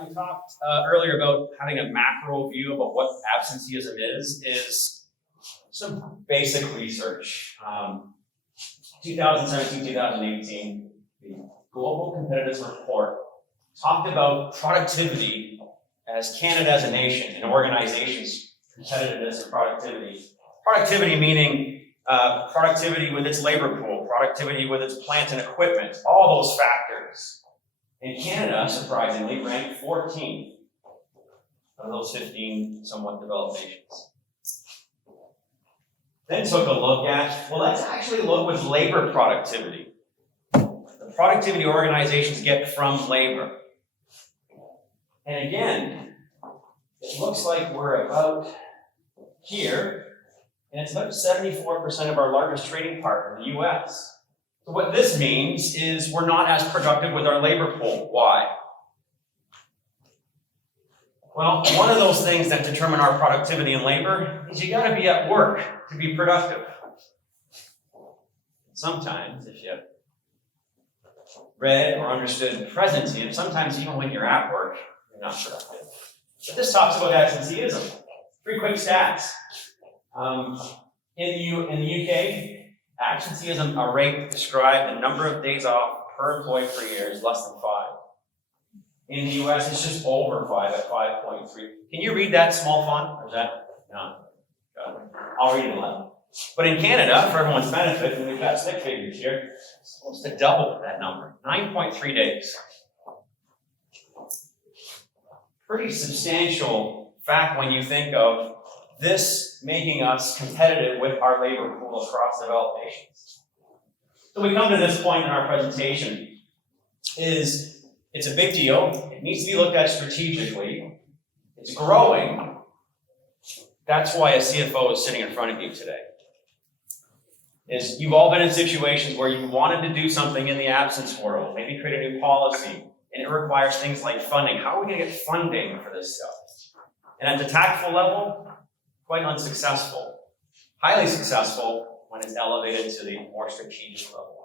I talked earlier about having a macro view about what absenteeism is some basic research. 2017, 2018, the Global Competitiveness Report talked about productivity as Canada as a nation and organizations' competitiveness and productivity. Productivity meaning productivity with its labor pool, productivity with its plant and equipment, all those factors. And Canada, surprisingly, ranked 14th of those 15 somewhat developed nations. Then took a look at, well, let's actually look with labor productivity. The productivity organizations get from labor. And again, it looks like we're about here, and it's about 74% of our largest trading partner, the US. So what this means is we're not as productive with our labor pool. Why? Well, one of those things that determine our productivity in labor is you gotta be at work to be productive. Sometimes, if you read or understood presenteeism, sometimes even when you're at work, you're not productive. But this talks about absenteeism. 3 quick stats. In the UK, absenteeism, a rate to describe the number of days off per employee per year is less than 5. In the US, it's just over 5 at 5.3. Can you read that small font? Or is that, no? I'll read it aloud. But in Canada, for everyone's benefit, and we've got stick figures here, it's supposed to double that number, 9.3 days. Pretty substantial fact when you think of this making us competitive with our labor pool across developed nations. So we come to this point in our presentation, is it's a big deal. It needs to be looked at strategically. It's growing. That's why a CFO is sitting in front of you today. Is you've all been in situations where you wanted to do something in the absence world, maybe create a new policy, and it requires things like funding. How are we going to get funding for this stuff? And at the tactful level, quite unsuccessful. Highly successful when it's elevated to the more strategic level.